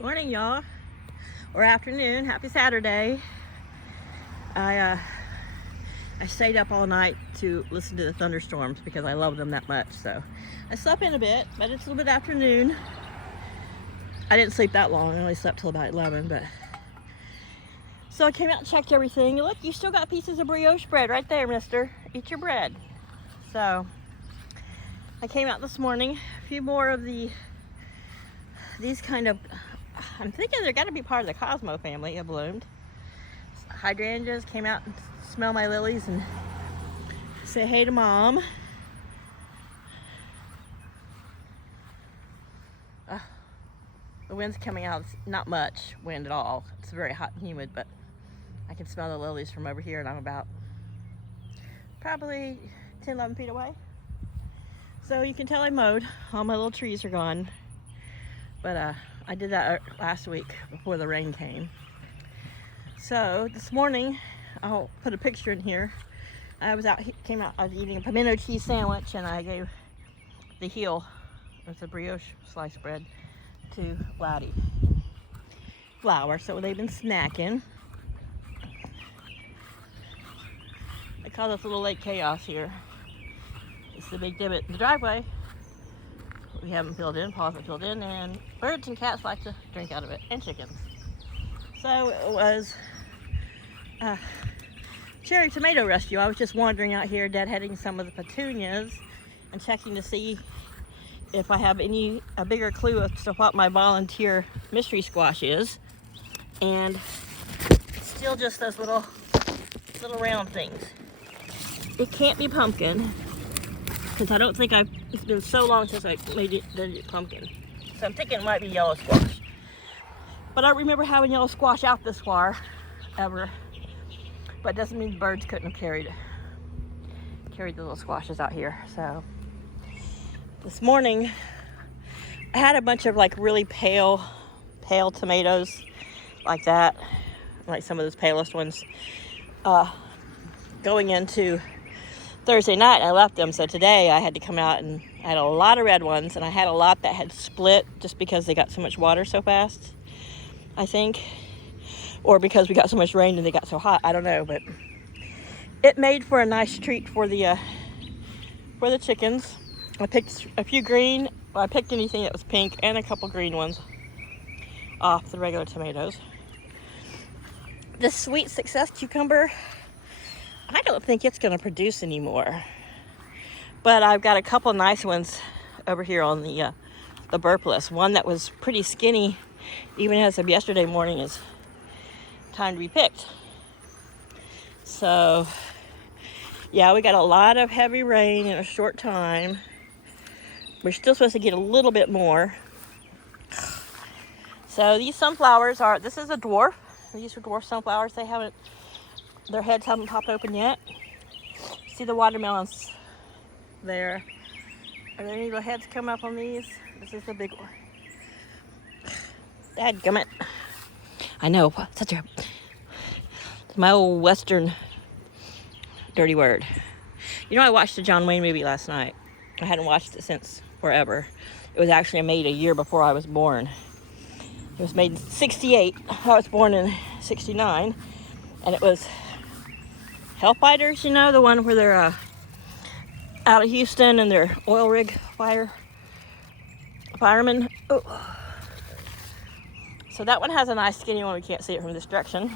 Morning, y'all, or afternoon. Happy Saturday. I stayed up all night to listen to the thunderstorms because I love them that much. So I slept in a bit, but it's a little bit afternoon. I didn't sleep that long. I only slept till about 11. But so I came out and checked everything. Look, you still got pieces of brioche bread right there, mister. Eat your bread. So I came out this morning. A few more of these kind of, I'm thinking they're got to be part of the Cosmo family have bloomed. Hydrangeas. Came out and smell my lilies and say hey to Mom. The wind's coming out. It's not much wind at all. It's very hot and humid, but I can smell the lilies from over here, and I'm about probably 10, 11 feet away. So you can tell I mowed. All my little trees are gone. But I did that last week before the rain came. So this morning, I'll put a picture in here. I was eating a pimento cheese sandwich, and I gave the heel, it's a brioche sliced bread, to Laddie. Flour, so they've been snacking. I call this little lake chaos here. It's the big divot in the driveway. We haven't filled in, Paul hasn't filled in, and birds and cats like to drink out of it, and chickens. So it was cherry tomato rescue. I was just wandering out here deadheading some of the petunias and checking to see if I have a bigger clue as to what my volunteer mystery squash is. And it's still just those little round things. It can't be pumpkin, because I don't think it's been so long since I made it pumpkin. So I'm thinking it might be yellow squash. But I don't remember having yellow squash out this far, ever. But it doesn't mean the birds couldn't have carried the little squashes out here. So this morning, I had a bunch of like really pale tomatoes like that, like some of those palest ones, going into Thursday night. I left them, so today I had to come out, and I had a lot of red ones, and I had a lot that had split just because they got so much water so fast, I think, or because we got so much rain and they got so hot. I don't know, but it made for a nice treat for the chickens. I picked a few green. Well, I picked anything that was pink and a couple green ones off the regular tomatoes. This Sweet Success cucumber, I don't think it's going to produce anymore. But I've got a couple nice ones over here on the burp list. One that was pretty skinny, even as of yesterday morning, is time to be picked. So, yeah, we got a lot of heavy rain in a short time. We're still supposed to get a little bit more. So these sunflowers this is a dwarf. These are dwarf sunflowers. Their heads haven't popped open yet. See the watermelons there. Are there any little heads come up on these? This is the big one. Dadgummit. I know, it's my old Western dirty word. You know, I watched the John Wayne movie last night. I hadn't watched it since forever. It was actually made a year before I was born. It was made in 68. I was born in 69. And it was Hellfighters, you know, the one where they're out of Houston and they're oil rig firemen. Oh. So that one has a nice skinny one. We can't see it from this direction.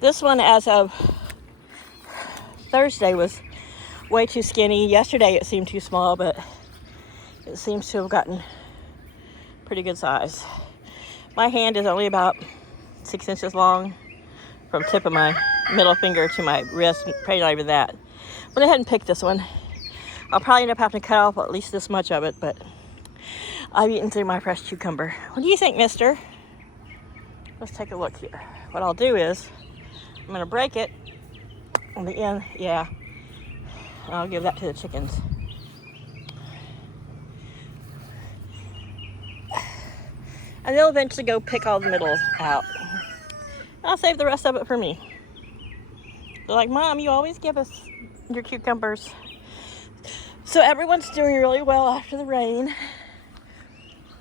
This one, as of Thursday, was way too skinny. Yesterday it seemed too small, but it seems to have gotten pretty good size. My hand is only about 6 inches long from tip of my middle finger to my wrist, probably not even that. But I hadn't picked this one. I'll probably end up having to cut off at least this much of it, but I've eaten through my fresh cucumber. What do you think, mister? Let's take a look here. What I'll do is, I'm gonna break it on the end, yeah. I'll give that to the chickens. And they'll eventually go pick all the middles out. I'll save the rest of it for me. They're like, Mom, you always give us your cucumbers. So everyone's doing really well after the rain.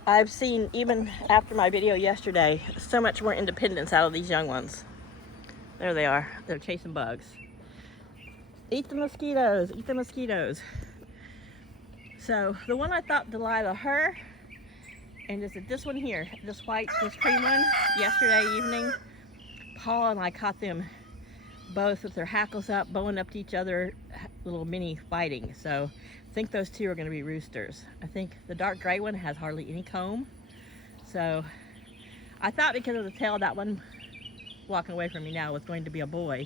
I've seen, even after my video yesterday, so much more independence out of these young ones. There they are. They're chasing bugs. Eat the mosquitoes. Eat the mosquitoes. So the one I thought Delilah, her, and is it this one here, this white, this cream one, yesterday evening, Paula and I caught them both with their hackles up, bowing up to each other, little mini fighting. So I think those two are going to be roosters. I think the dark gray one has hardly any comb. So I thought because of the tail, that one walking away from me now was going to be a boy,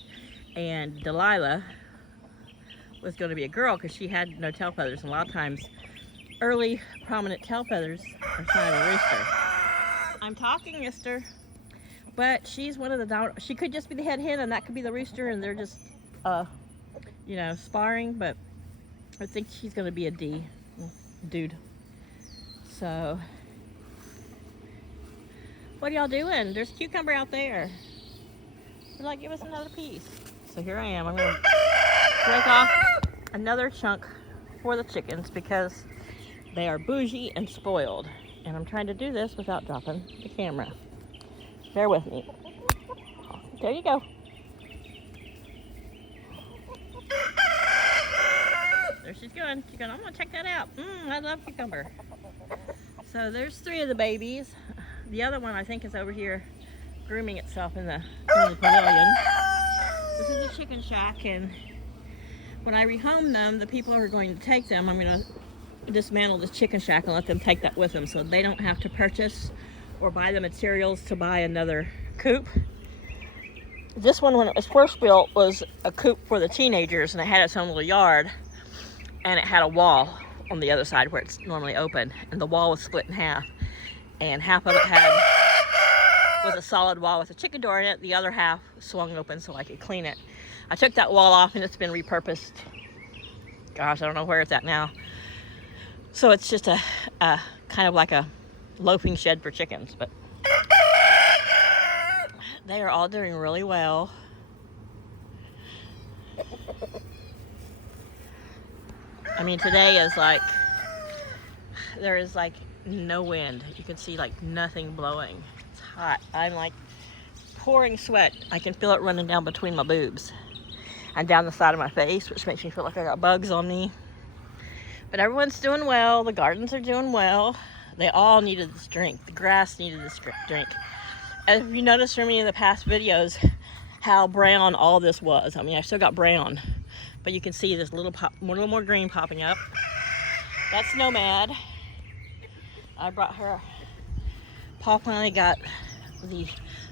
and Delilah was going to be a girl because she had no tail feathers. And a lot of times early prominent tail feathers are sign of a rooster. I'm talking, mister. But she's one of the down. She could just be the head hen, and that could be the rooster, and they're just, you know, sparring. But I think she's going to be a dude. So, what are y'all doing? There's cucumber out there. Would like give us another piece? So here I am. I'm going to break off another chunk for the chickens because they are bougie and spoiled, and I'm trying to do this without dropping the camera. Bear with me. There you go. There she's going. She's going, I'm going to check that out. I love cucumber. So there's 3 of the babies. The other one I think is over here grooming itself in the pavilion. This is the chicken shack, and when I rehome them, the people who are going to take them, I'm going to dismantle this chicken shack and let them take that with them so they don't have to purchase or buy the materials to buy another coop. This one, when it was first built, was a coop for the teenagers, and it had its own little yard, and it had a wall on the other side where it's normally open, and the wall was split in half, and half of it was a solid wall with a chicken door in it. The other half swung open so I could clean it. I took that wall off, and it's been repurposed. Gosh, I don't know where it's at now. So it's just a kind of like a loafing shed for chickens, but they are all doing really well. I mean, today is like, there is like no wind. You can see like nothing blowing. It's hot. I'm like pouring sweat. I can feel it running down between my boobs and down the side of my face, which makes me feel like I got bugs on me. But everyone's doing well. The gardens are doing well. They all needed this drink. The grass needed this drink. And if you noticed from any of the past videos how brown all this was. I mean, I still got brown, but you can see this little more green popping up. That's Nomad. I brought her. Paul finally got the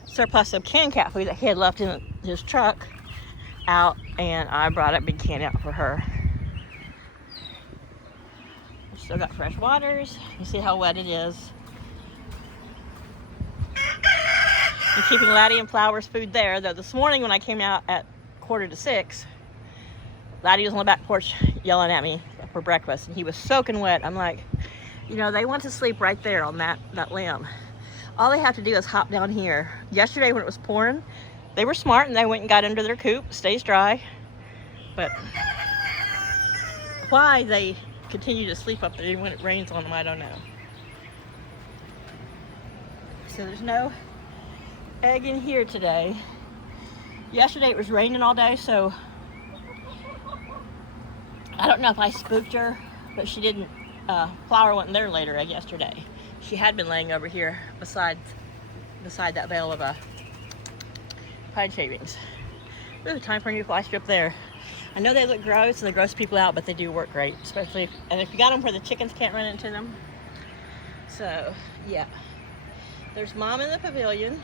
surplus of canned cat food that he had left in his truck out, and I brought a big can out for her. Still got fresh waters. You see how wet it is. I'm keeping Laddie and Flowers food there, though this morning when I came out at 5:45, Laddie was on the back porch yelling at me for breakfast, and he was soaking wet. I'm like, you know, they want to sleep right there on that limb. All they have to do is hop down here. Yesterday when it was pouring, they were smart and they went and got under their coop, stays dry. But why they continue to sleep up there even when it rains on them, I don't know. So there's no egg in here today. Yesterday it was raining all day, so I don't know if I spooked her, but she didn't. Flower wasn't there later yesterday. She had been laying over here beside that bale of pine shavings. Really time for a new fly strip there. I know they look gross and they gross people out, but they do work great, especially and if you got them where the chickens can't run into them. So yeah, there's Mom in the pavilion,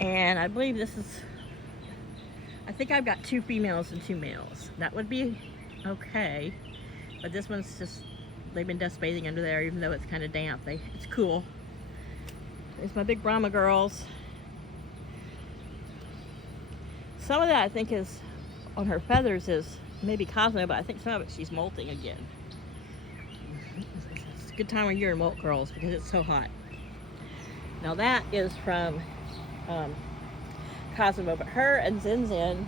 and I believe this is. I think I've got 2 females and 2 males. That would be okay, but this one's just. They've been dust bathing under there, even though it's kind of damp. It's cool. There's my big Brahma girls. Some of that I think is on her feathers is maybe Cosmo, but I think some of it she's molting again. It's a good time of year to molt girls because it's so hot. Now that is from Cosmo, but her and Zin Zin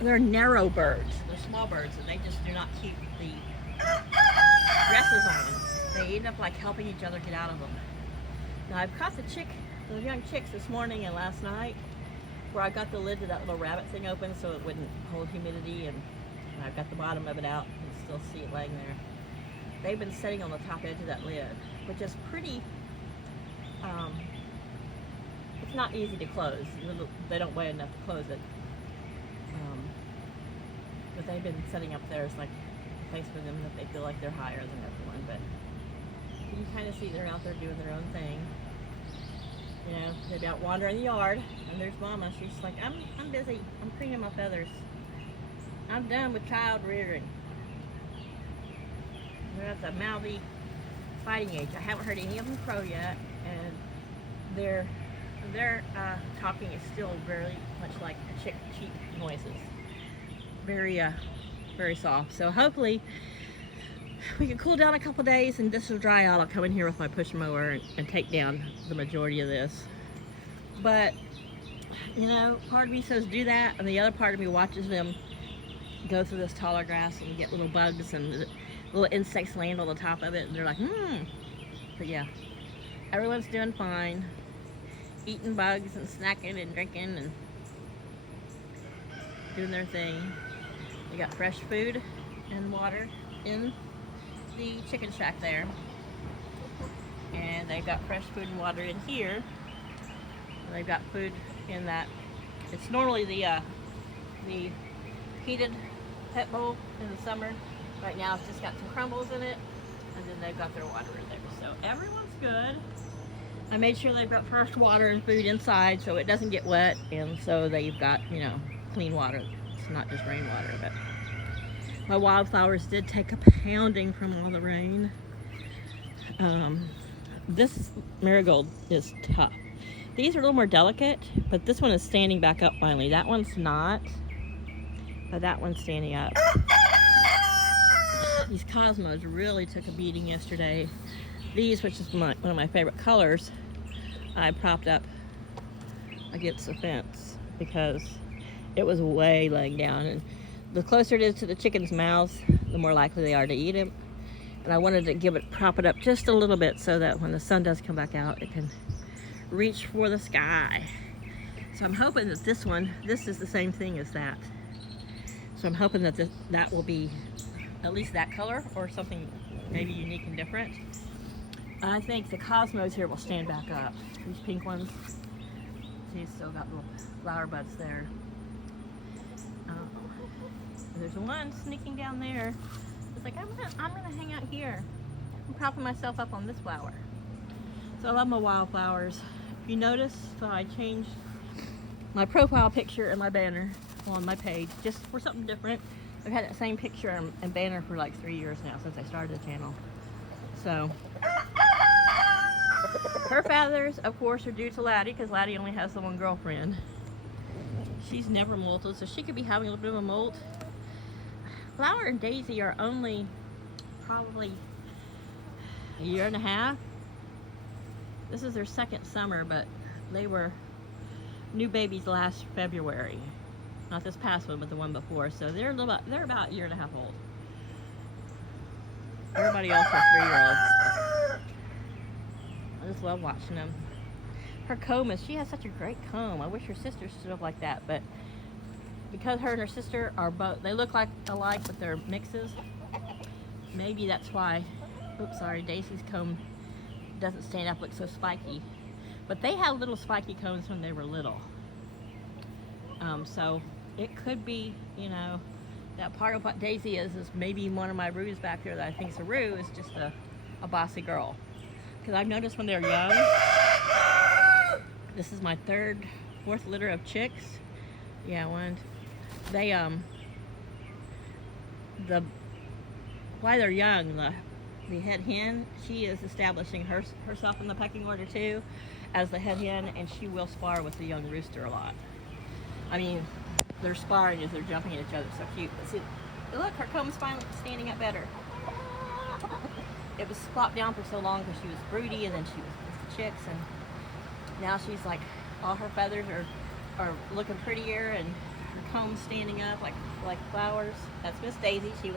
they're narrow birds. They're small birds, and they just do not keep the dresses they end up like helping each other get out of them. Now I've caught those young chicks this morning and last night, where I got the lid to that little rabbit thing open so it wouldn't hold humidity, and I've got the bottom of it out. You can still see it laying there. They've been sitting on the top edge of that lid, which is pretty, it's not easy to close. They don't weigh enough to close it. But they've been sitting up there. It's like a place for them that they feel like they're higher than everyone. But you can kind of see they're out there doing their own thing. You know, they'll be out wandering the yard, and there's Mama. She's like, I'm busy. I'm preening my feathers. I'm done with child rearing. They're at the mouthy fighting age. I haven't heard any of them crow yet, and their talking is still very much like chick cheep noises. Very, very soft. So hopefully we can cool down a couple days and this will dry out. I'll come in here with my push mower and take down the majority of this. But, you know, part of me says do that, and the other part of me watches them go through this taller grass and get little bugs and little insects land on the top of it, and they're like, But yeah, everyone's doing fine. Eating bugs and snacking and drinking and doing their thing. They got fresh food and water in the chicken shack there. And they've got fresh food and water in here. And they've got food in that. It's normally the heated pet bowl in the summer. Right now it's just got some crumbles in it. And then they've got their water in there. So everyone's good. I made sure they've got fresh water and food inside so it doesn't get wet, and so they've got, you know, clean water. It's not just rainwater. But my wildflowers did take a pounding from all the rain. This marigold is tough. These are a little more delicate, but this one is standing back up finally. That one's not, but that one's standing up. These cosmos really took a beating yesterday. These, which is one of my favorite colors, I propped up against the fence because it was way laying down. And the closer it is to the chicken's mouths, the more likely they are to eat it. And I wanted to prop it up just a little bit so that when the sun does come back out, it can reach for the sky. So I'm hoping that this is the same thing as that. So I'm hoping that that will be at least that color or something maybe unique and different. I think the cosmos here will stand back up. These pink ones, see, still got little flower buds there. There's one sneaking down there. It's like, I'm gonna hang out here. I'm propping myself up on this flower. So I love my wildflowers. If you notice, I changed my profile picture and my banner on my page just for something different. I've had that same picture and banner for like 3 years now since I started the channel. So her feathers, of course, are due to Laddie because Laddie only has the one girlfriend. She's never molted, so she could be having a little bit of a molt. Flower and Daisy are only probably a year and a half. This is their second summer, but they were new babies last February. Not this past one, but the one before. So they're about a year and a half old. Everybody else is 3-year-olds. I just love watching them. Her comb she has such a great comb. I wish her sister stood up like that, but because her and her sister are both, they look like alike, but they're mixes. Maybe that's why, oops, sorry, Daisy's comb doesn't stand up, looks so spiky. But they had little spiky combs when they were little. So it could be, you know, that part of what Daisy is maybe one of my roos back there that I think is a roo is just a bossy girl. Because I've noticed when they're young, this is my fourth litter of chicks. Yeah, they, while they're young, the head hen, she is establishing herself in the pecking order too as the head hen, and she will spar with the young rooster a lot. I mean, they're sparring as they're jumping at each other. So cute. See, look, her comb's finally standing up better. It was flopped down for so long because she was broody, and then she was with the chicks, and now she's like, all her feathers are looking prettier, and her comb's standing up like flowers. That's Miss Daisy. She's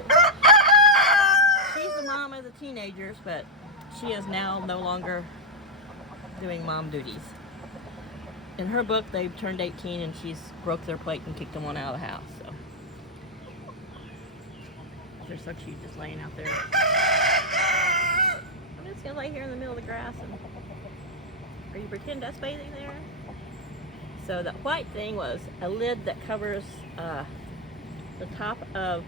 the mom of the teenagers, but she is now no longer doing mom duties. In her book, they've turned 18 and she's broke their plate and kicked them on out of the house. So they're so cute, just laying out there. I'm just gonna lay here in the middle of the grass and are you pretend dust bathing there? So the white thing was a lid that covers the top of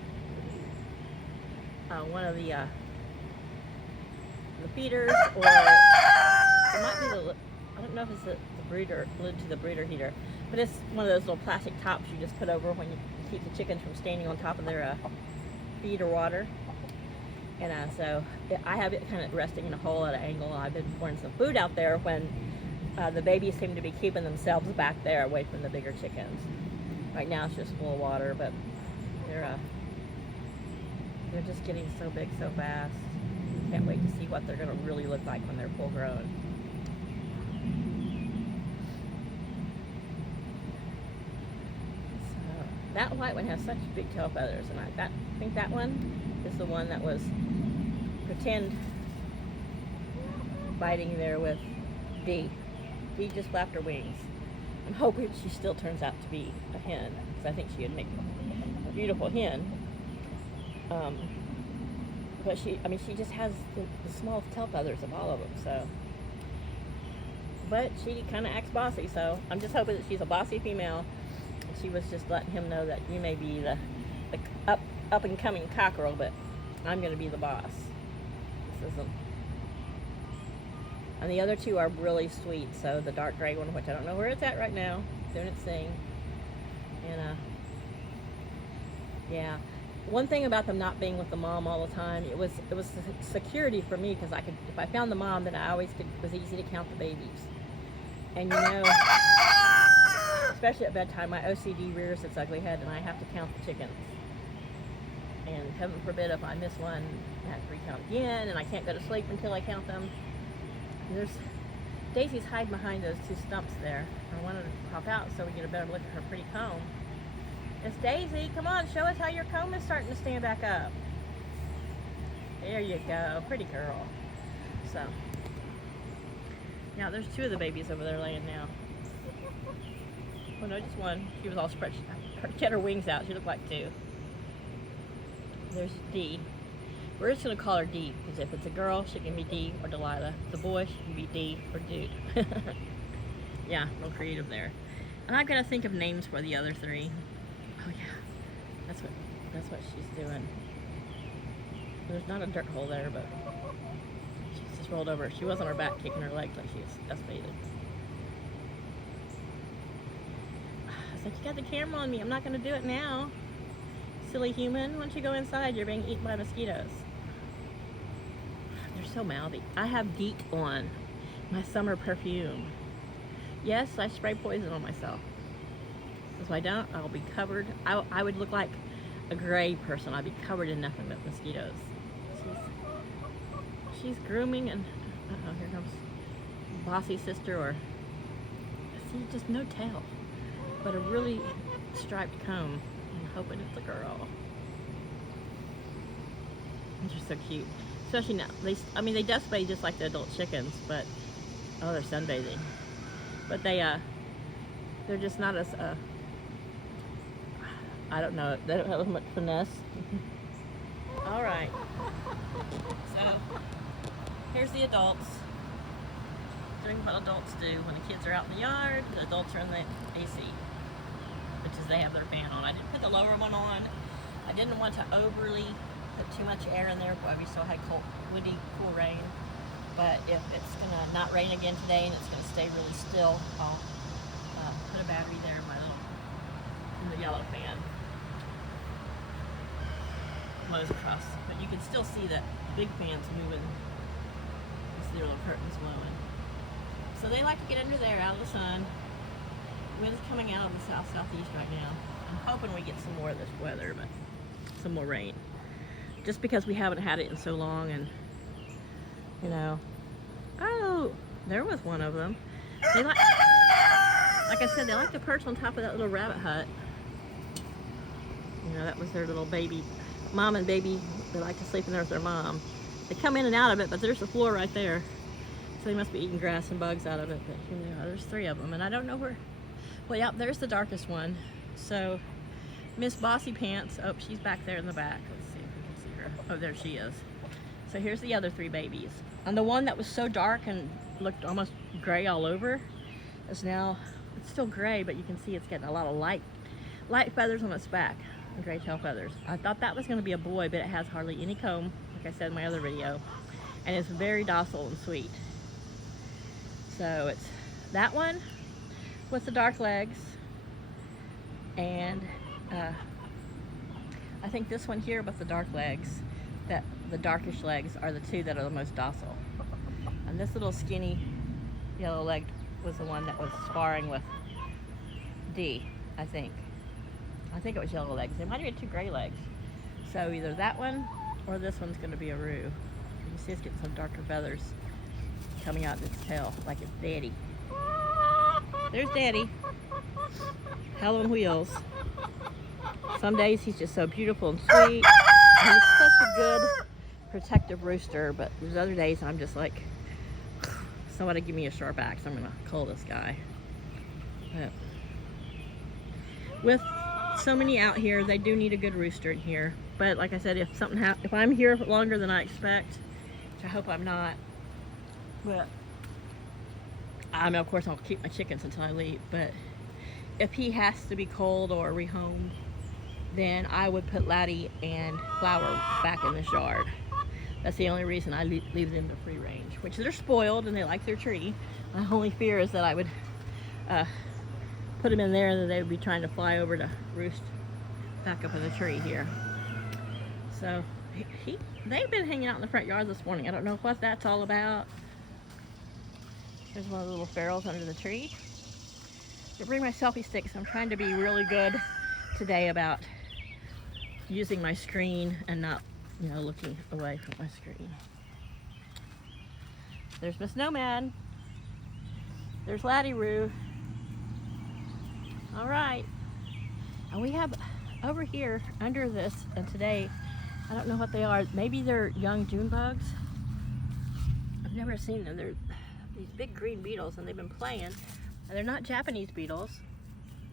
one of the feeders, or it might be the, I don't know if it's the breeder lid to the breeder heater, but it's one of those little plastic tops you just put over when you keep the chickens from standing on top of their feed or water. And I have it kind of resting in a hole at an angle. I've been pouring some food out there when the babies seem to be keeping themselves back there away from the bigger chickens. Right now it's just full of water, but they're just getting so big so fast. Can't wait to see what they're going to really look like when they're full grown. So that white one has such big tail feathers, and I think that one is the one that was pretend biting there with Dee. Dee just flapped her wings. I'm hoping she still turns out to be a hen, because I think she would make a beautiful hen. But she just has the small tail feathers of all of them, so. But she kind of acts bossy, so I'm just hoping that she's a bossy female. And she was just letting him know that you may be the up and coming cockerel, but I'm going to be the boss. This isn't. And the other two are really sweet. So the dark gray one, which I don't know where it's at right now, doing its thing. And yeah. One thing about them not being with the mom all the time, it was security for me, because if I found the mom, then it was easy to count the babies. And especially at bedtime, my OCD rears its ugly head, and I have to count the chickens. And heaven forbid if I miss one, I have to recount again, and I can't go to sleep until I count them. Daisy's hiding behind those two stumps there. I wanted to pop out so we get a better look at her pretty comb. It's Daisy, come on, show us how your comb is starting to stand back up. There you go, pretty girl. So, now there's two of the babies over there laying now. Well, no, just one. She was all spread. She had her wings out. She looked like two. There's Dee. We're just going to call her Dee, because if it's a girl, she can be Dee or Delilah. If it's a boy, she can be Dee or Dude. Yeah, real creative there. And I've got to think of names for the other three. Oh yeah, that's what she's doing. There's not a dirt hole there, but she's just rolled over. She was on her back kicking her legs like she was dust-baited. I was like, you got the camera on me. I'm not going to do it now. Silly human, once you go inside, you're being eaten by mosquitoes. They're so mouthy. I have DEET on, my summer perfume. Yes, I spray poison on myself. If I don't, I'll be covered. I would look like a gray person. I'd be covered in nothing but mosquitoes. She's grooming, and here comes bossy sister, or see, just no tail, but a really striped comb. I'm hoping it's a girl. These are so cute, especially now. They dust bathe just like the adult chickens, but they're sunbathing. But they're just not as I don't know. They don't have as much finesse. All right. So here's the adults doing what adults do when the kids are out in the yard. The adults are in the AC, which is they have their fan on. I didn't put the lower one on. I didn't want to overly put too much air in there, but we still had cold, windy, cool rain. But if it's gonna not rain again today and it's gonna stay really still, I'll put a battery there in the yellow fan. Blows across, but you can still see that big fan's moving. You see the little curtains blowing. So they like to get under there, out of the sun. Wind's coming out of the southeast right now. I'm hoping we get some more of this weather, but some more rain. Just because we haven't had it in so long, and oh, there was one of them. They like I said, they like to perch on top of that little rabbit hut. That was their little baby. Mom and baby, they like to sleep in there with their mom. They come in and out of it, but there's the floor right there. So they must be eating grass and bugs out of it. But here they are. There's 3 of them, and I don't know where. Well, yeah, there's the darkest one. So Miss Bossy Pants. Oh, she's back there in the back. Let's see if we can see her. Oh, there she is. So here's the other 3 babies. And the one that was so dark and looked almost gray all over is now, it's still gray, but you can see it's getting a lot of light feathers on its back, and gray tail feathers. I thought that was going to be a boy, but it has hardly any comb, like I said in my other video, and it's very docile and sweet. So it's that one with the dark legs, and I think this one here with the dark legs, that the darkish legs are the 2 that are the most docile. And this little skinny yellow leg was the one that was sparring with D, I think. I think it was yellow legs. They might have been 2 gray legs. So either that one or this one's going to be a roo. You can see it's getting some darker feathers coming out of its tail, like it's Daddy. There's Daddy. Hell on wheels. Some days he's just so beautiful and sweet. He's such a good protective rooster, but there's other days I'm just like, somebody give me a sharp axe, I'm gonna cull this guy. But with so many out here, they do need a good rooster in here. But like I said, if I'm here longer than I expect, which I hope I'm not, but I mean, of course I'll keep my chickens until I leave, but if he has to be culled or rehomed, then I would put Laddie and Flower back in this yard. That's the only reason I leave them to free range, which they're spoiled and they like their tree. My only fear is that I would put them in there and that they would be trying to fly over to roost back up in the tree here. So they've been hanging out in the front yard this morning. I don't know what that's all about. There's one of the little ferals under the tree. I bring my selfie sticks. I'm trying to be really good today about using my screen and not, you know, looking away from my screen. There's Miss Nomad. There's Laddie Roo. All right. And we have over here under this, and today, I don't know what they are. Maybe they're young June bugs. I've never seen them. They're these big green beetles, and they've been playing. And they're not Japanese beetles.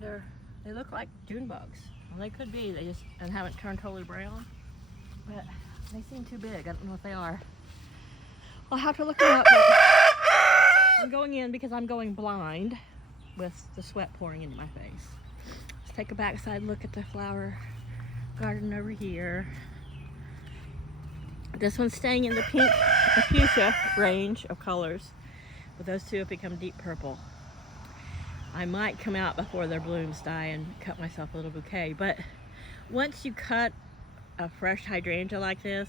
They look like June bugs. Well, they could be. They just haven't turned totally brown. But they seem too big. I don't know what they are. I'll have to look them up. But I'm going in because I'm going blind with the sweat pouring into my face. Let's take a backside look at the flower garden over here. This one's staying in the pink fuchsia range of colors, but those 2 have become deep purple. I might come out before their blooms die and cut myself a little bouquet, but once you cut a fresh hydrangea like this,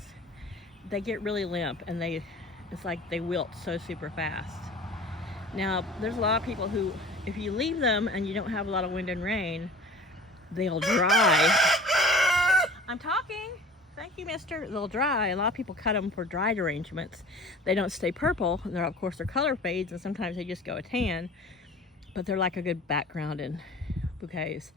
they get really limp and it's like they wilt so super fast. Now, there's a lot of people who, if you leave them and you don't have a lot of wind and rain, they'll dry. I'm talking. Thank you, mister. They'll dry. A lot of people cut them for dried arrangements. They don't stay purple. And of course, their color fades, and sometimes they just go a tan. But they're like a good background in bouquets.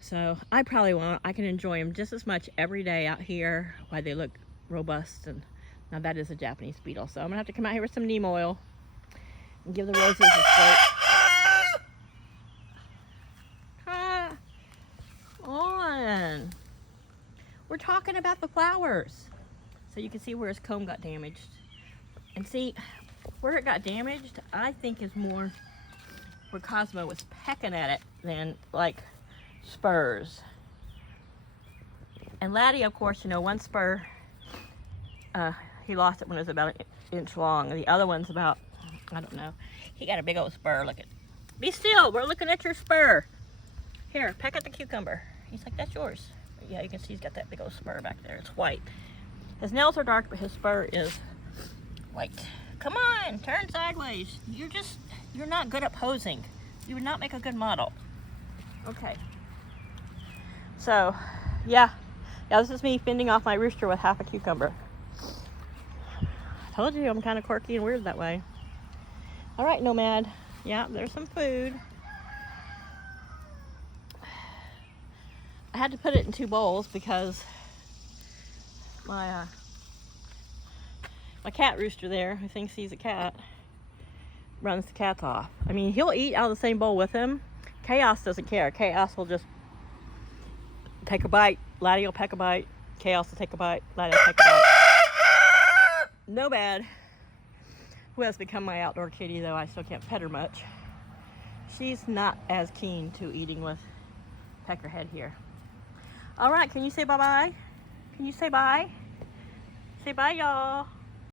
So I can enjoy them just as much every day out here while they look robust. And now that is a Japanese beetle. So I'm gonna have to come out here with some neem oil and give the roses a squirt. Come on. We're talking about the flowers. So you can see where his comb got damaged. And see, where it got damaged, I think is more where Cosmo was pecking at it than like spurs. And Laddie, of course, you know, one spur, he lost it when it was about an inch long. And the other one's about, I don't know. He got a big old spur. Look at, be still, we're looking at your spur. Here, peck at the cucumber. He's like, that's yours. But yeah, you can see he's got that big old spur back there. It's white. His nails are dark, but his spur is white. Come on, turn sideways. You're not good at posing. You would not make a good model. Okay. So, yeah, this is me fending off my rooster with half a cucumber. I told you I'm kind of quirky and weird that way. All right, Nomad. Yeah, there's some food. I had to put it in 2 bowls because my My cat rooster there, who thinks he's a cat, runs the cats off. I mean, he'll eat out of the same bowl with him. Chaos doesn't care. Chaos will just take a bite. Laddie will peck a bite. Chaos will take a bite. Laddie will peck a bite. No bad. Who has become my outdoor kitty, though I still can't pet her much. She's not as keen to eating with Peckerhead here. All right, can you say bye-bye? Can you say bye? Say bye, y'all.